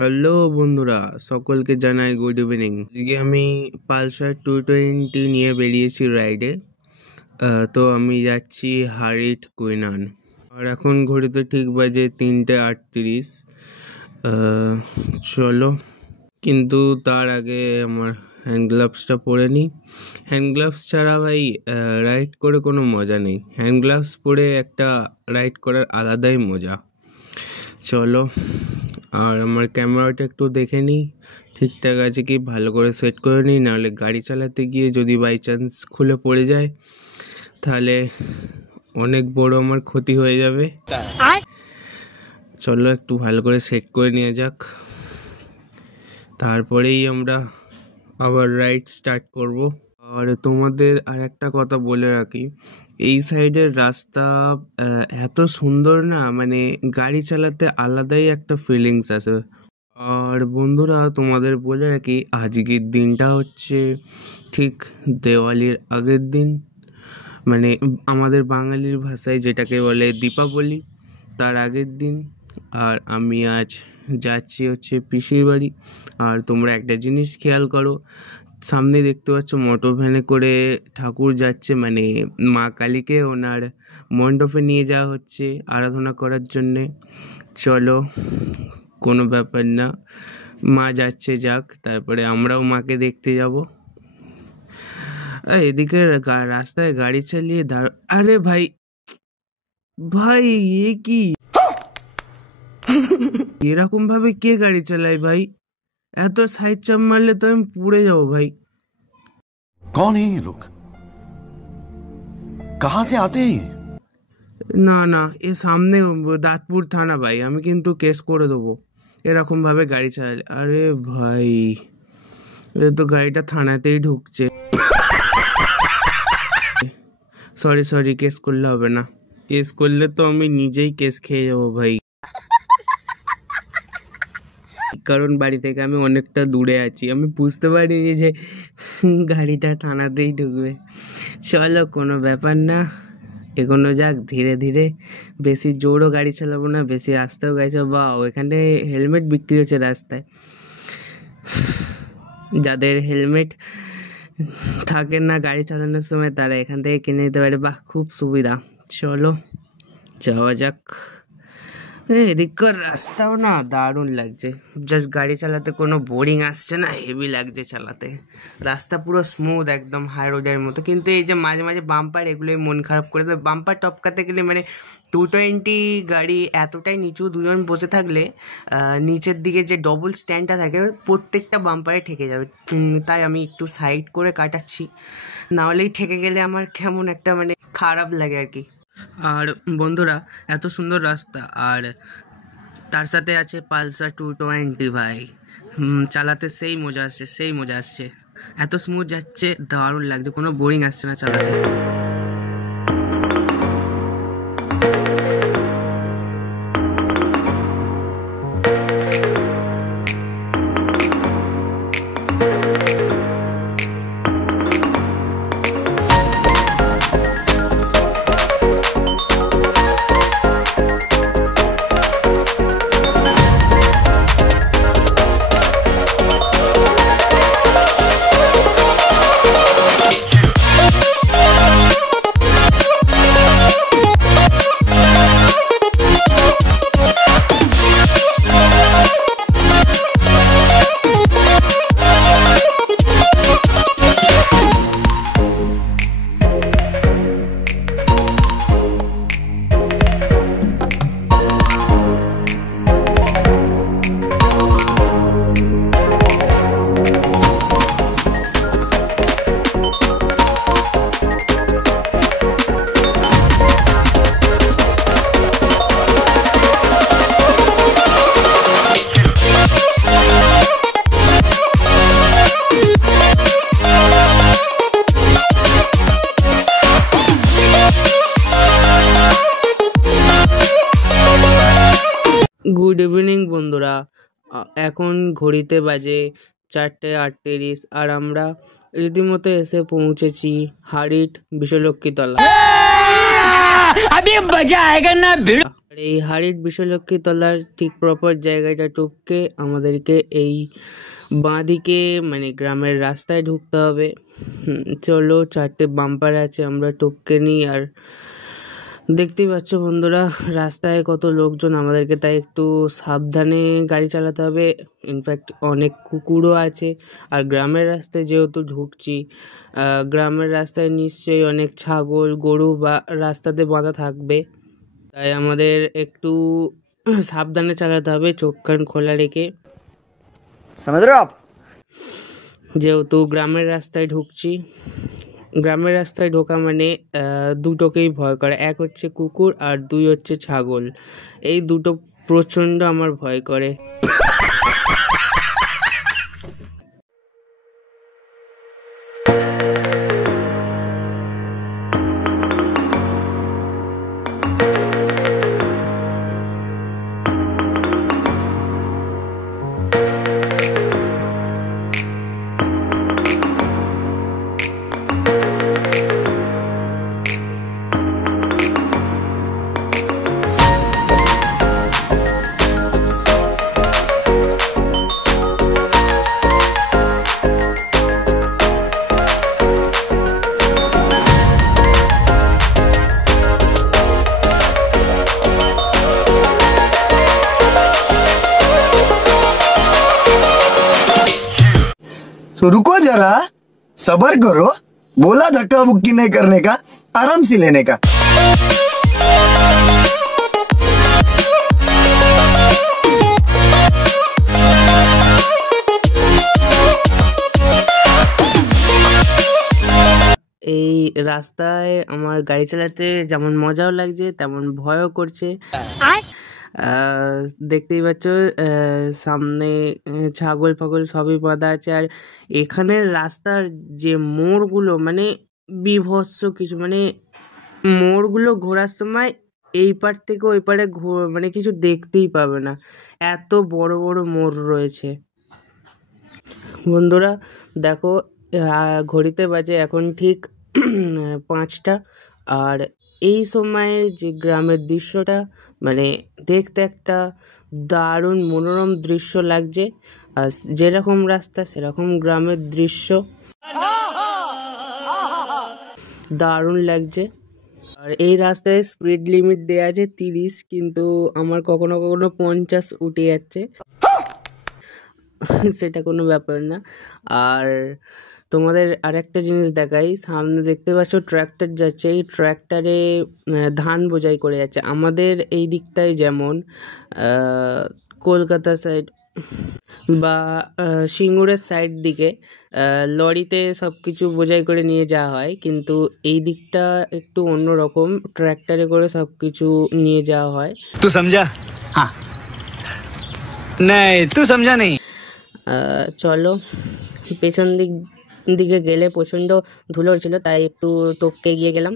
Hello বন্ধুরা, সকলকে জানাই গুড ইভিনিং। আজকে আমি পালসার 220 নিয়ে বেরিয়েছি রাইডে। তো আমি যাচ্ছি হারিট কুইনান। আর এখন ঘড়িতে ঠিক বাজে 3:38। চলো, কিন্তু তার আগে আমার হ্যান্ড গ্লাভসটা পরে নিই। হ্যান্ড গ্লাভস ছাড়া ভাই রাইড করে কোনো মজা নেই। হ্যান্ড গ্লাভস পরে একটা রাইড করার আলাদাই মজা। চলো, আর আমার ক্যামেরাটা একটু দেখে নিই ঠিকঠাক আছে কি, ভালো করে সেট করে নিই, নাহলে গাড়ি চালাতে গিয়ে যদি বাই চান্স খুলে পড়ে যায় তাহলে অনেক বড় আমার ক্ষতি হয়ে যাবে। চলো একটু ভালো করে সেট করে নিয়ে যাক, তারপরেই আমরা আবার রাইড স্টার্ট করব। আর তোমাদের আর একটা কথা বলে রাখি, এই সাইডের রাস্তা এত সুন্দর না, মানে গাড়ি চালাতে আলাদাই একটা ফিলিংস আছে। আর বন্ধুরা তোমাদের বলে রাখি, আজকের দিনটা হচ্ছে ঠিক দেওয়ালির আগের দিন, মানে আমাদের বাঙালির ভাষায় যেটাকে বলে দীপাবলি, তার আগের দিন। আর আমি আজ যাচ্ছি হচ্ছে পিসির বাড়ি। আর তোমরা একটা জিনিস খেয়াল করো, সামনে দেখতে পাচ্ছ মোটর ভ্যানে করে ঠাকুর যাচ্ছে, মানে মা কালীকে ওনার মণ্ডপে নিয়ে যাওয়া হচ্ছে আরাধনা করার জন্যে। চলো, কোনো ব্যাপার না, মা যাচ্ছে যাক, তারপরে আমরাও মাকে দেখতে যাব। এদিকে রাস্তায় গাড়ি চালিয়ে আরে ভাই ভাই, এ কি এরকম ভাবে কে গাড়ি চালায় ভাই? এত সাইড চাপ মারলে তো আমি পুড়ে যাবো ভাই। कौन है ये लोग? कहां से आते हैं? না না, এ সামনে দাঁতপুর থানা ভাই, আমি কিন্তু কেস করে দেবো এরকম ভাবে গাড়ি চালালে। আরে ভাই, এ তো গাড়িটা থানাতেই ঢুকছে। সরি সরি, কেস করলে হবে না। কেস করলে তো আমি নিজেই কেস খেয়ে যাবো ভাই, কারণ বাড়ি থেকে আমি অনেকটা দূরে আছি। আমি বুঝতে পারিনি যে গাড়িটা থানাতেই ঢুকবে। চলো, কোনো ব্যাপার না, এগোনো যাক ধীরে ধীরে। বেশি জোরও গাড়ি চালাবো না, বেশি আস্তেও গাড়ি চালাবো। বা ওখানে হেলমেট বিক্রি হচ্ছে রাস্তায়, যাদের হেলমেট থাকে না গাড়ি চালানোর সময় তারা এখান থেকে কিনে নিতে পারে। বাহ, খুব সুবিধা। চলো যাওয়া যাক। এদিককার রাস্তাও না দারুণ লাগছে, জাস্ট গাড়ি চালাতে কোনো বোরিং আসছে না, হেভি লাগছে চালাতে। রাস্তা পুরো স্মুথ, একদম হাই রোডের মতো। কিন্তু এই যে মাঝে মাঝে বাম্পার, এগুলোই মন খারাপ করে দেবে। বাম্পার টপকাতে গেলে মানে 220 গাড়ি এতটাই নিচু, দুজন বসে থাকলে নিচের দিকে যে ডবল স্ট্যান্ডটা থাকে প্রত্যেকটা বাম্পারে ঠেকে যাবে। তাই আমি একটু সাইড করে কাটাচ্ছি, নাহলেই ঠেকে গেলে আমার কেমন একটা মানে খারাপ লাগে আর কি। আর বন্ধুরা, এত সুন্দর রাস্তা, আর তার সাথে আছে পালসার 220 ভাই, চালাতে সেই মজা আসছে, সেই মজা আসছে। এত স্মুথ যাচ্ছে, দারুণ লাগছে, কোনো বোরিং আসছে না চালাতে। গুড ইভিনিং বন্ধুরা, এখন ঘড়িতে বাজে 4:38 আর আমরা রীতিমতো এসে পৌঁছেছি হারিট বিশ্বলক্ষ্মী তলা। এই হারিট বিশ্বলক্ষ্মী তলার ঠিক প্রপার জায়গাটা টপকে আমাদেরকে এই বাঁদিকে মানে গ্রামের রাস্তায় ঢুকতে হবে। চলো, 4টে বাম্পার আছে, আমরা টপকে নিই। আর দেখতেই পাচ্ছ বন্ধুরা, রাস্তায় কত লোকজন, আমাদেরকে তাই একটু সাবধানে গাড়ি চালাতে হবে। ইনফ্যাক্ট অনেক কুকুরও আছে। আর গ্রামের রাস্তায় যেহেতু ঢুকছি, গ্রামের রাস্তায় নিশ্চয়ই অনেক ছাগল গরু বা রাস্তাতে বাঁধা থাকবে, তাই আমাদের একটু সাবধানে চালাতে হবে, চোখ কান খোলা রেখে। समझ रहे हो आप? যেহেতু গ্রামের রাস্তায় ঢুকছি, গ্রামের রাস্তায় ঢোকা মানে দুটোকেই ভয় করে। এক হচ্ছে কুকুর আর 2 হচ্ছে ছাগল। এই দুটো প্রচণ্ড আমার ভয় করে। तो रुको जरा, सबर करो। बोला धक्का बुक्की नहीं करने का, आराम से लेने का। এই রাস্তায় আমার গাড়ি চালাতে যেমন মজাও লাগছে তেমন ভয়ও করছে। দেখতেই পাচ্ছ সামনে ছাগল ফাগল সবই বাঁধা আছে। আর এখানের রাস্তার যে মোড়গুলো মানে বীভৎস কিছু, মানে মোড়গুলো ঘোরার সময় এই পার থেকে ওই পারে মানে কিছু দেখতেই পাবে না, এত বড় বড় মোড় রয়েছে। বন্ধুরা দেখো, ঘড়িতে বাজে এখন ঠিক 5টা। আর এই সময়ের যে গ্রামের দৃশ্যটা মানে দেখতে একটা দারুণ মনোরম দৃশ্য লাগছে। আর যেরকম রাস্তা সেরকম গ্রামের দৃশ্য, দারুণ লাগছে। আর এই রাস্তায় স্পিড লিমিট দেওয়া আছে 30, কিন্তু আমার কখনো কখনো 50 উঠে যাচ্ছে, সেটা কোনো ব্যাপার না। আর তোমাদের আরেকটা জিনিস দেখাই, সামনে দেখতে পাচ্ছ ট্র্যাক্টর যাচ্ছে। এই ট্র্যাক্টরে ধান বোঝাই করে যাচ্ছে। আমাদের এই দিকটায় যেমন কলকাতা সাইড বা সিঙ্গুরের সাইড দিকে লরিতে সব কিছু বোঝাই করে নিয়ে যাওয়া হয়, কিন্তু এই দিকটা একটু অন্যরকম, ট্র্যাক্টরে করে সব কিছু নিয়ে যাওয়া হয়। तू समझा? हाँ नहीं तू समझा नहीं। চলো, পেছন দিকে গেলে প্রচণ্ড ধুলো ছিল, তাই একটু টপকে গিয়ে গেলাম।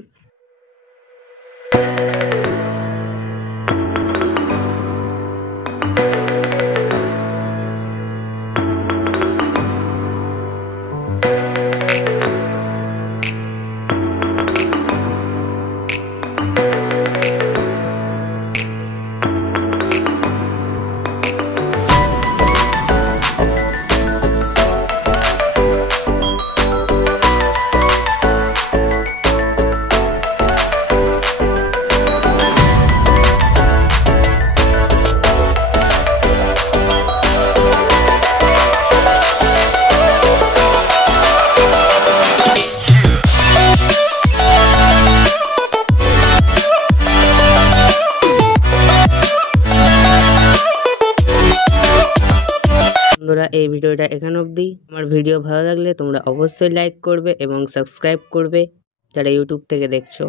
বন্ধুরা, এই ভিডিওটা এখানে অবধি। আমার ভিডিও ভালো লাগলে তোমরা অবশ্যই লাইক করবে এবং সাবস্ক্রাইব করবে যারা ইউটিউব থেকে দেখছো।